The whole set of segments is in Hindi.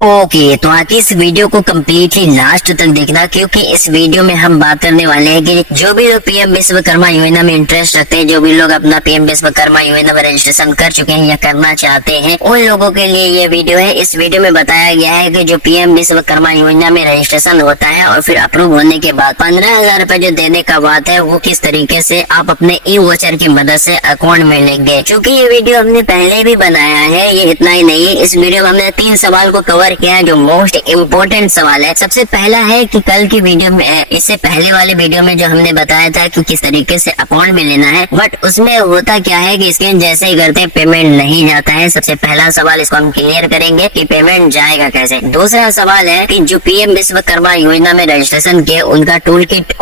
ओके, तो आज इस वीडियो को कम्प्लीटली लास्ट तक देखना, क्योंकि इस वीडियो में हम बात करने वाले हैं कि जो भी लोग पीएम विश्वकर्मा योजना में इंटरेस्ट रखते हैं, जो भी लोग अपना पीएम विश्वकर्मा योजना में रजिस्ट्रेशन कर चुके हैं या करना चाहते हैं, उन लोगों के लिए ये वीडियो है। इस वीडियो में बताया गया है कि जो पीएम विश्वकर्मा योजना में रजिस्ट्रेशन होता है और फिर अप्रूव होने के बाद 15,000 रूपए जो देने का बात है, वो किस तरीके से आप अपने ई वोचर की मदद से अकाउंट में लेंगे। क्योंकि ये वीडियो हमने पहले भी बनाया है, ये इतना ही नहीं, इस वीडियो में हमने 3 सवाल को कवर किया है जो मोस्ट इम्पोर्टेंट सवाल है। सबसे पहला है कि कल की वीडियो में, इससे पहले वाले वीडियो में जो हमने बताया था कि किस तरीके से अकाउंट में लेना है, बट उसमें होता क्या है कि स्कैन जैसे ही करते हैं पेमेंट नहीं जाता है। सबसे पहला सवाल इसको हम क्लियर करेंगे कि पेमेंट जाएगा कैसे। दूसरा सवाल है कि जो पीएम विश्वकर्मा योजना में रजिस्ट्रेशन किए उनका टूल किट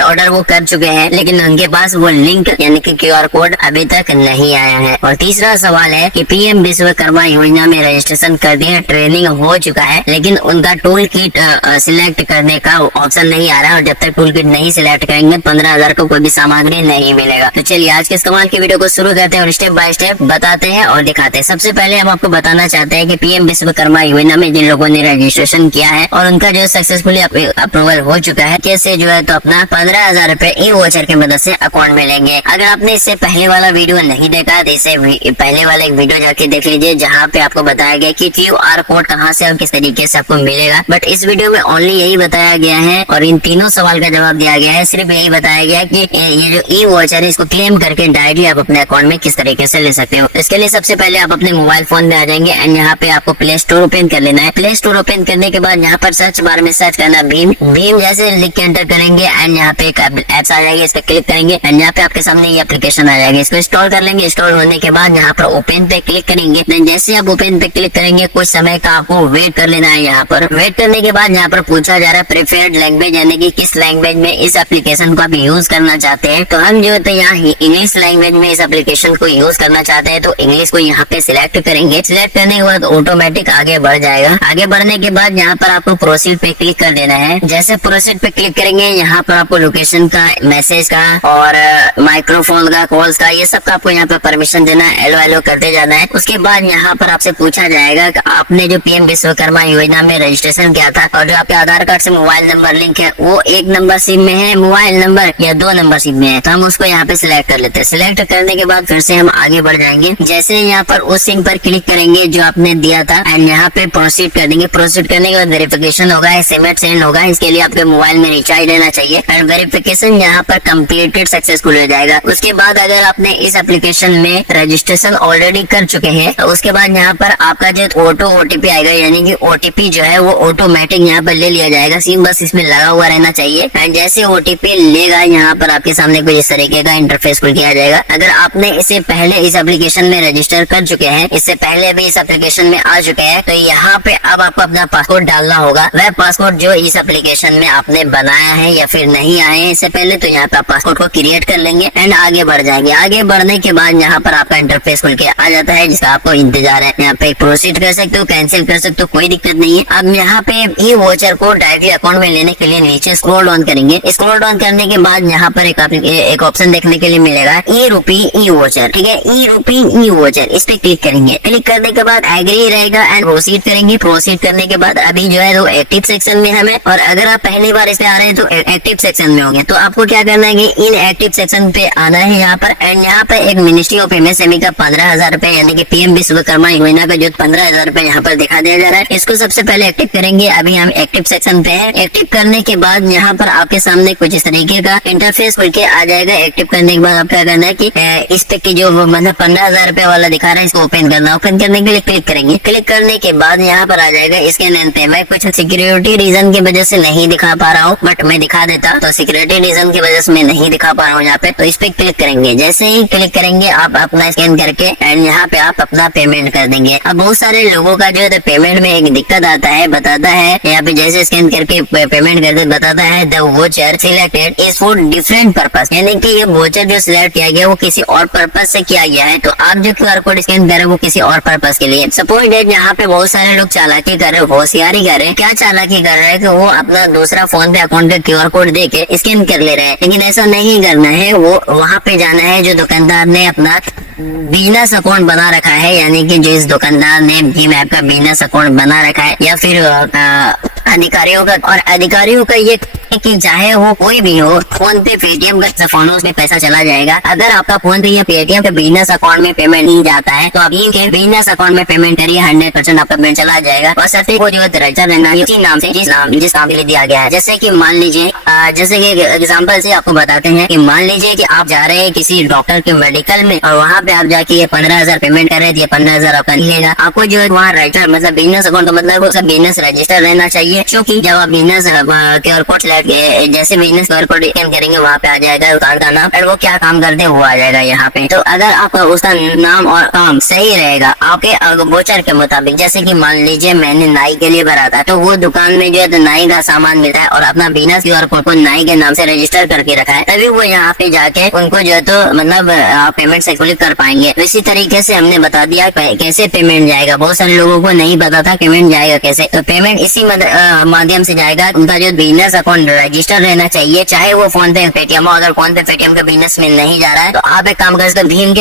ऑर्डर वो कर चुके हैं, लेकिन उनके पास वो लिंक यानी कि QR कोड अभी तक नहीं आया है। और तीसरा सवाल है कि पीएम विश्वकर्मा योजना में रजिस्ट्रेशन कर दिए, ट्रेनिंग हो चुका है, लेकिन उनका टूल किट सिलेक्ट करने का ऑप्शन नहीं आ रहा है, और जब तक टूल किट नहीं सिलेक्ट करेंगे 15,000 को कोई भी सामग्री नहीं मिलेगा। तो चलिए आज के इस्तेमाल की वीडियो को शुरू करते हैं और स्टेप बाय स्टेप बताते हैं और दिखाते हैं। सबसे पहले हम आपको बताना चाहते हैं कि पीएम विश्वकर्मा योजना में जिन लोगों ने रजिस्ट्रेशन किया है और उनका जो सक्सेसफुली अप्रूवल हो चुका है, कैसे जो है तो अपना 15,000 रूपए ई वोचर की मदद से अकाउंट में लेंगे। अगर आपने इससे पहले वाला वीडियो नहीं देखा तो इससे पहले वाला एक वीडियो जाके देख लीजिए, जहाँ पे आपको बताया गया कि QR कोड कहाँ से और किस तरीके से आपको मिलेगा। बट इस वीडियो में ओनली यही बताया गया है और इन तीनों सवाल का जवाब दिया गया है। सिर्फ यही बताया गया कि ये जो ई वोचर है इसको क्लेम करके डायरेक्टली आप अपने अकाउंट में किस तरीके से ले सकते हो। इसके लिए सबसे पहले आप अपने मोबाइल फोन में आ जाएंगे एंड यहाँ पे आपको प्ले स्टोर ओपन कर लेना है। प्ले स्टोर ओपन करने के बाद यहाँ पर सर्च बार में सर्च करना भीम जैसे लिख के एंटर करेंगे एंड यहाँ पे एक एप्स आ जाएगी, इस पे क्लिक करेंगे एंड यहाँ पे आपके सामने ये एप्लीकेशन आ जाएगी। इसको इंस्टॉल कर लेंगे। इंस्टॉल होने के बाद यहाँ पर ओपन पे क्लिक करेंगे। जैसे आप ओपन पे क्लिक करेंगे कुछ समय का आपको वेट कर लेना है। यहाँ पर वेट करने के बाद यहाँ पर पूछा जा रहा है प्रेफर्ड लैंग्वेज, यानी कि किस लैंग्वेज में इस एप्लीकेशन को आप यूज करना चाहते हैं। तो हम जो है तो यहाँ इंग्लिश लैंग्वेज में इस एप्लीकेशन को यूज करना चाहते हैं, तो इंग्लिश को यहाँ पे सिलेक्ट करेंगे। सिलेक्ट करने के बाद ऑटोमेटिक आगे बढ़ जाएगा। आगे बढ़ने के बाद यहाँ पर आपको प्रोसीड पे क्लिक कर देना है। जैसे प्रोसीड पे क्लिक करेंगे यहाँ पर आपको लोकेशन का, मैसेज का और माइक्रोफोन का, कॉल्स का, ये सब का आपको यहाँ पे परमिशन देना है। एलो करते जाना है। उसके बाद यहाँ पर आपसे पूछा जाएगा कि आपने जो पीएम विश्वकर्मा योजना में रजिस्ट्रेशन किया था और जो आपके आधार कार्ड से मोबाइल नंबर लिंक है वो 1 नंबर सिम में है मोबाइल नंबर या 2 नंबर सिम में है, तो हम उसको यहाँ पे सिलेक्ट कर लेते हैं। सिलेक्ट करने के बाद फिर से हम आगे बढ़ जाएंगे। जैसे यहाँ पर उस सिम पर क्लिक करेंगे जो आपने दिया था एंड यहाँ पे प्रोसीड कर देंगे। प्रोसीड करने के बाद वेरिफिकेशन होगा, SMS सेंड होगा। इसके लिए आपके मोबाइल में रिचार्ज लेना चाहिए एंड वेरिफिकेशन यहाँ पर कम्प्लीटेड सक्सेसफुल हो जाएगा। उसके बाद अगर आपने इस एप्लीकेशन में रजिस्ट्रेशन ऑलरेडी कर चुके हैं तो उसके बाद यहाँ पर आपका जो ऑटो OTP आएगा, यानी कि OTP जो है वो ऑटोमेटिक यहाँ पर ले लिया जाएगा। सिम बस इसमें लगा हुआ रहना चाहिए एंड जैसे OTP लेगा यहाँ पर आपके सामने कुछ इस तरीके का इंटरफेस खुल के आ जाएगा। अगर आपने इससे पहले इस एप्लीकेशन में रजिस्टर कर चुके हैं, इससे पहले भी इस एप्लीकेशन में आ चुके हैं, तो यहाँ पे अब आपको अपना पासपोर्ट डालना होगा। वह पासपोर्ट जो इस एप्लीकेशन में आपने बनाया है या फिर नहीं आए हैं इससे पहले, तो यहाँ पे आप पासपोर्ट को क्रिएट कर लेंगे एंड आगे बढ़ जाएंगे। आगे बढ़ने के बाद यहाँ पर आपका इंटरफेस खुल के आ जाता है जिसका आपको इंतजार है। यहाँ पे प्रोसीड कर सकते हो, कैंसिल कर सकते हो, कोई दिक्कत नहीं है। अब यहाँ पे ई वोचर को डायरेक्टली अकाउंट में लेने के लिए नीचे स्क्रॉल डाउन करेंगे। स्क्रॉल डाउन करने के बाद यहाँ पर एक ऑप्शन देखने के लिए मिलेगा ई वोचर, ठीक है, ई वोचर, इस पे क्लिक करेंगे। क्लिक करने के बाद एग्री रहेगा एंड प्रोसीड करेंगे। प्रोसीड करने के बाद अभी जो है वो एक्टिव सेक्शन में हमें, और अगर आप पहली बार इससे आ रहे हैं तो एक्टिव सेक्शन में होंगे। तो आपको क्या करना है कि इन एक्टिव सेक्शन पे आना है यहाँ पर एंड यहाँ पे एक मिनिस्ट्री ऑफ MSME का 15,000 रूपए यानी कि पीएम विश्वकर्मा योजना का जो 15,000 रूपए यहाँ पर दिखा दिया जा रहा है, इसको सबसे पहले एक्टिव करेंगे। अभी हम एक्टिव सेक्शन पे हैं। एक्टिव करने के बाद यहाँ पर आपके सामने कुछ इस तरीके का इंटरफेस खुल के आ जाएगा। एक्टिव करने के बाद आप क्या करना है कि इस पे की जो मतलब 15,000 रूपए वाला दिखा रहा है इसको ओपन करना। ओपन करने के लिए क्लिक करेंगे। क्लिक करने के बाद यहाँ पर आ जाएगा इसके नंतर मैं कुछ सिक्योरिटी रीजन की वजह से नहीं दिखा पा रहा हूँ, बट मैं दिखा देता, तो सिक्योरिटी रीजन की वजह से मैं नहीं दिखा पा रहा हूँ यहाँ पे। तो इस पे क्लिक करेंगे। जैसे ही क्लिक करेंगे आप अपना स्कैन करके एंड यहाँ पे आप अपना पेमेंट कर देंगे। अब बहुत सारे लोगों का जो है पेमेंट में एक दिक्कत आता है, बताता है यहाँ पे जैसे स्कैन करके पेमेंट करते बताता है the voucher selected is for different purpose, यानी कि ये वोचर जो सिलेक्ट किया गया वो किसी और पर्पस से किया गया है। तो आप जो QR कोड स्कैन कर रहे हो वो किसी और पर्पस के लिए। सपोज डेट यहाँ पे बहुत सारे लोग चालाकी कर रहे हैं, होशियारी कर रहे हैं। क्या चालाकी कर रहे हैं कि वो अपना दूसरा फोन पे अकाउंट का QR कोड दे के स्कैन कर ले रहे हैं, लेकिन ऐसा नहीं करना है। वो वहाँ पे जाना है जो दुकानदार ने अपना बिजनेस अकाउंट बना रखा है, यानी कि जो इस दुकानदार ने भीम ऐप का बिजनेस अकाउंट बना रखा है, या फिर अधिकारियों का, और अधिकारियों का ये कि चाहे वो कोई भी हो, फोन पे पेटीएम का फोनों में पैसा चला जाएगा। अगर आपका फोन पे या पेटीएम पे बिजनेस अकाउंट में पेमेंट नहीं जाता है तो आप ये बिजनेस अकाउंट में पेमेंट करिए, 100% आपका पेमेंट चला जाएगा। और सर वो जो है रजिस्टर रहना उसी नाम से जिस नाम के लिए दिया गया है। जैसे कि मान लीजिए, जैसे कि एग्जाम्पल से आपको बताते हैं कि मान लीजिए कि आप जा रहे हैं किसी डॉक्टर के मेडिकल में और वहाँ पे आप जाके ये 15,000 पेमेंट कर रहे थे, 15,000 आपका मिलेगा। आपको जो है वहाँ रजिस्टर मतलब बिजनेस अकाउंट का मतलब सब बिजनेस रजिस्टर रहना चाहिए, क्योंकि जब आप बिजनेस QR कोड जैसे बिजनेस QR कोड स्कैन करेंगे वहाँ पे आ जाएगा दुकान का नाम और वो क्या काम करते हैं वो आ जाएगा यहाँ पे। तो अगर आपका उसका नाम और काम सही रहेगा आपके वोचर के मुताबिक, जैसे कि मान लीजिए मैंने नाई के लिए भरा था, तो वो दुकान में जो है तो नाई का सामान मिलता है और अपना बिजनेस QR कोड को नाई के नाम से रजिस्टर करके रखा है, तभी वो यहाँ पे जाके उनको जो है तो मतलब पेमेंट सक्सेसफुली कर पाएंगे। इसी तरीके से हमने बता दिया कैसे पेमेंट जाएगा। बहुत सारे लोगों को नहीं पता था पेमेंट जाएगा कैसे, तो पेमेंट इसी माध्यम से जाएगा। उनका जो बिजनेस अकाउंट रजिस्टर रहना चाहिए, चाहे वो फोन पे पेटीएम हो। अगर फोन पे पेटीएम का बिजनेस में नहीं जा रहा है तो आप एक काम कर सकते हो, भीम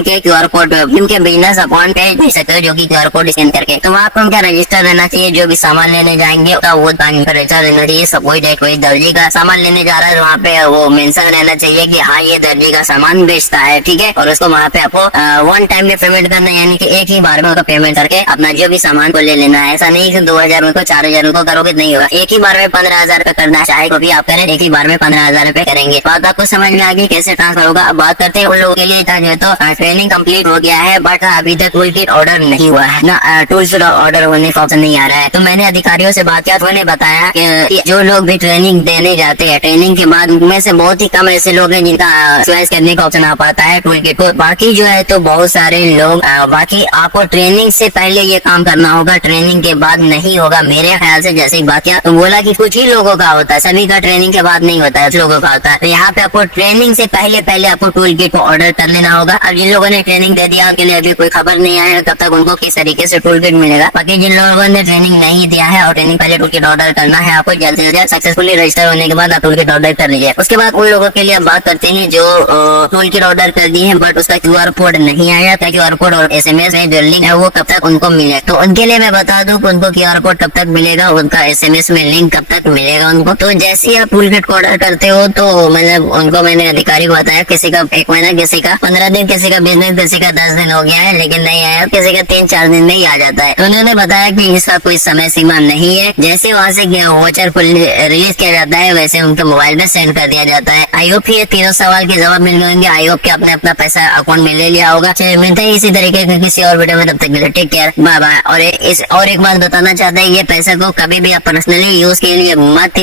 के QR कोड भीम के बिजनेस अकाउंट पे भेज सकते हो, जो कि QR कोड स्कैन करके। तो वहाँ पे उनका रजिस्टर रहना चाहिए। जो भी सामान लेने जाएंगे वो रजिस्टर रहना चाहिए। सब कोई दर्जी का सामान लेने जा रहा है वहाँ पे वो मेंशन रहना चाहिए कि हाँ ये दर्जी का सामान बेचता है, ठीक है। और उसको वहाँ पे आपको 1 टाइम में पेमेंट करना है, यानी कि एक ही बार में उसका पेमेंट करके अपना जो भी सामान को ले लेना है। ऐसा नहीं कि 2,000 को 4,000 को करोगे नहीं होगा, एक ही बार में 15,000 रुपए करना है, चाहे को भी आप करें एक ही बार में 15,000 रुपए करेंगे। बात आपको समझ में आ गई कैसे ट्रांसफर होगा। अब बात करते हैं उन लोगों के लिए जो तो ट्रेनिंग कंप्लीट हो गया है बट अभी तक टूल किट ऑर्डर नहीं हुआ है ना, टूल्स ऑर्डर होने का ऑप्शन नहीं आ रहा है। तो मैंने अधिकारियों से बात किया तो उन्होंने बताया कि जो लोग भी ट्रेनिंग देने जाते हैं, ट्रेनिंग के बाद उनमें से बहुत ही कम ऐसे लोग हैं जिनका चॉइस करने का ऑप्शन आ पाता है टूल किट को। बाकी जो है तो बहुत सारे लोग बाकी आपको ट्रेनिंग से पहले ये काम करना होगा, ट्रेनिंग के बाद नहीं होगा मेरे ख्याल से। जैसे ही बात किया तो बोला कि कुछ ही लोगों का होता है, सभी का ट्रेनिंग के बाद नहीं होता है, लोगों का होता है। तो यहाँ पे आपको ट्रेनिंग से पहले आपको टूल किट को ऑर्डर कर लेना होगा। अब जिन लोगों ने ट्रेनिंग दे दिया उनके लिए अभी कोई खबर नहीं आया तब तक उनको किस तरीके से टूल किट मिलेगा। बाकी जिन लोगों ने ट्रेनिंग नहीं दिया है और ट्रेनिंग पहले टूल किट ऑर्डर करना है, आपको जल्द से जल्द सक्सेसफुली रजिस्टर होने के बाद आप टूल किट ऑर्डर कर लीजिए। उसके बाद उन लोगों के लिए आप बात करते हैं जो टूल किट ऑर्डर कर दिए हैं बट उसका QR कोड नहीं आया था। QR कोड और SMS में जो लिंक है वो कब तक उनको मिले, तो उनके लिए मैं बता दूं कि उनको QR कोड कब तक मिलेगा, उनका SMS में लिंक कब तक मिलेगा उनको। तो जैसे ही आप टूल किट को ऑर्डर करते हो तो मतलब उनको मैंने अधिकारी को बताया, किसी का 1 महीना, किसी का 15 दिन, किसी का 20 दिन, किसी का 10 दिन हो गया है लेकिन नहीं आया, किसी का 3-4 दिन में ही आ जाता है। तो उन्होंने बताया कि इसका कोई समय सीमा नहीं है, जैसे वहाँ से वोचर को रिलीज किया जाता है वैसे उनके मोबाइल में सेंड कर दिया जाता है। आई होप ये तीनों सवाल के जवाब मिल गए होंगे। आई होप कि आपने अपना पैसा अकाउंट में ले लिया होगा। चलिए मिलते हैं इसी तरीके के किसी और वीडियो में, तब तक के लिए टेक केयर, बाय बाय। और एक बात बताना चाहते हैं, ये पैसा को कभी भी आप पर्सनली यूज के लिए मत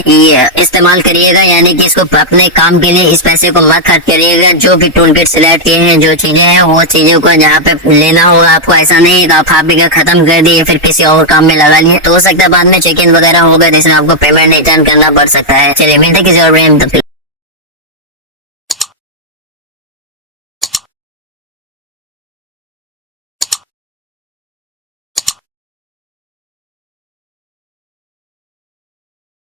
इस्तेमाल करिएगा, यानी कि इसको अपने काम के लिए इस पैसे को मत खर्च करिएगा। जो भी टूल किट सिलेक्ट किए हैं, जो चीजें हैं वो चीजों को जहाँ पे लेना होगा आपको, ऐसा नहीं आप का खत्म कर दिए फिर किसी और काम में लगा लिए, तो हो सकता है बाद में चेक इन वगैरह होगा जिसमें आपको पेमेंट रिटर्न करना पड़ सकता है। चलिए मिलते हैं किसी और वीडियो में, तब तक